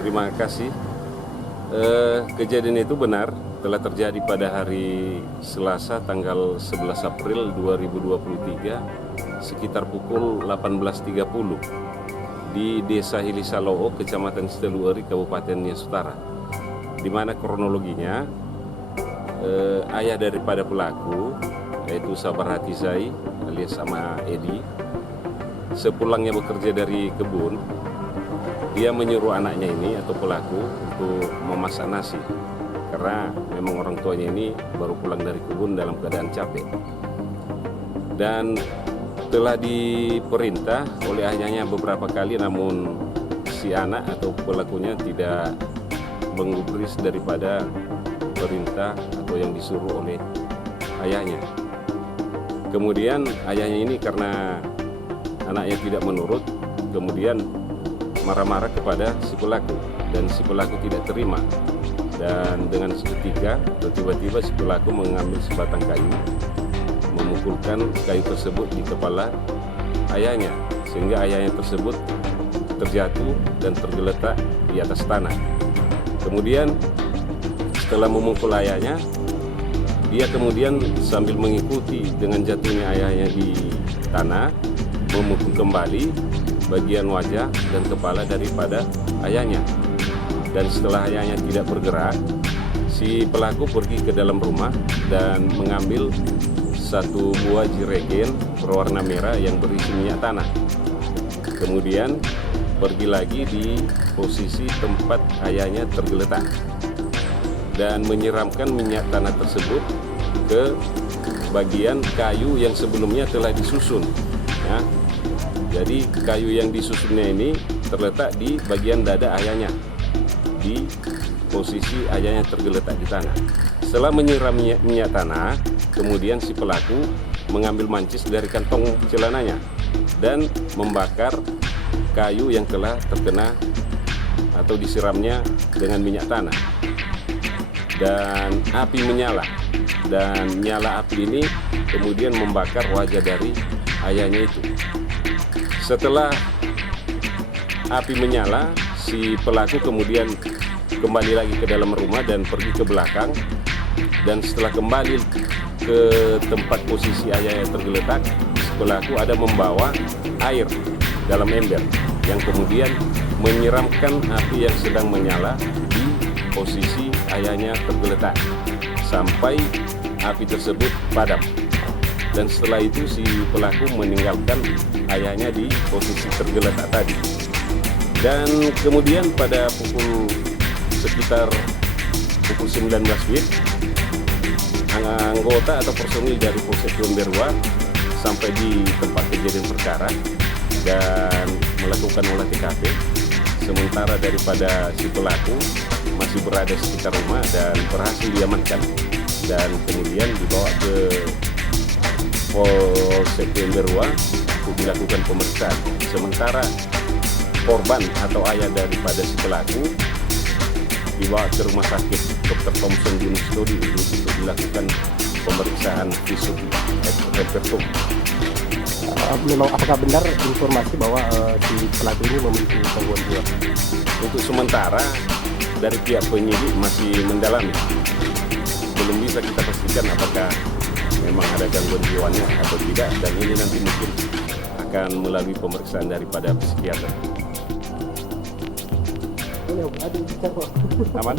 Terima kasih. Kejadian itu benar telah terjadi pada hari Selasa tanggal 11 April 2023 sekitar pukul 18.30 di Desa Hilisaloo, Kecamatan Sitelueri, Kabupaten Nias Utara. Di mana kronologinya ayah daripada pelaku yaitu Sabar Hati Zai alias sama Edi, sepulangnya bekerja dari kebun, dia menyuruh anaknya ini atau pelaku untuk memasak nasi karena memang orang tuanya ini baru pulang dari kebun dalam keadaan capek, dan telah diperintah oleh ayahnya beberapa kali, namun si anak atau pelakunya tidak menggubris daripada perintah atau yang disuruh oleh ayahnya. Kemudian ayahnya ini karena anaknya tidak menurut, kemudian marah-marah kepada si pelaku, dan si pelaku tidak terima, dan dengan seketika tiba-tiba si pelaku mengambil sebatang kayu, memukulkan kayu tersebut di kepala ayahnya sehingga ayahnya tersebut terjatuh dan tergeletak di atas tanah. Kemudian setelah memukul ayahnya, dia kemudian sambil mengikuti dengan jatuhnya ayahnya di tanah, memukul kembali bagian wajah dan kepala daripada ayahnya. Dan setelah ayahnya tidak bergerak, si pelaku pergi ke dalam rumah dan mengambil satu buah jerigen berwarna merah yang berisi minyak tanah. Kemudian pergi lagi di posisi tempat ayahnya tergeletak dan menyiramkan minyak tanah tersebut ke bagian kayu yang sebelumnya telah disusun, ya. Jadi kayu yang disusunnya ini terletak di bagian dada ayahnya, di posisi ayahnya tergeletak di tanah. Setelah menyiram minyak tanah, kemudian si pelaku mengambil mancis dari kantong celananya dan membakar kayu yang telah terkena atau disiramnya dengan minyak tanah. Dan api menyala, dan nyala api ini kemudian membakar wajah dari ayahnya itu. Setelah api menyala, si pelaku kemudian kembali lagi ke dalam rumah dan pergi ke belakang, dan setelah kembali ke tempat posisi ayahnya tergeletak, si pelaku ada membawa air dalam ember yang kemudian menyiramkan api yang sedang menyala di posisi ayahnya tergeletak sampai api tersebut padam. Dan setelah itu si pelaku meninggalkan ayahnya di posisi tergeletak tadi. Dan kemudian pada sekitar pukul 19 WIB, anggota atau personil dari Polsek Lemberua sampai di tempat kejadian perkara dan melakukan olah TKP. Sementara daripada si pelaku masih berada sekitar rumah dan berhasil diamankan dan kemudian dibawa ke Polsek Lemberua untuk dilakukan pemeriksaan. Sementara korban atau ayah daripada si pelaku dibawa ke rumah sakit Dr. Thompson Gunung Studi untuk dilakukan pemeriksaan visum et repertum. Memang apakah benar informasi bahwa si pelaku ini memiliki gangguan jiwa? Untuk sementara dari pihak penyidik masih mendalami, belum bisa kita pastikan apakah memang ada gangguan jiwanya atau tidak, dan ini nanti mungkin akan melalui pemeriksaan daripada psikiater. Aman?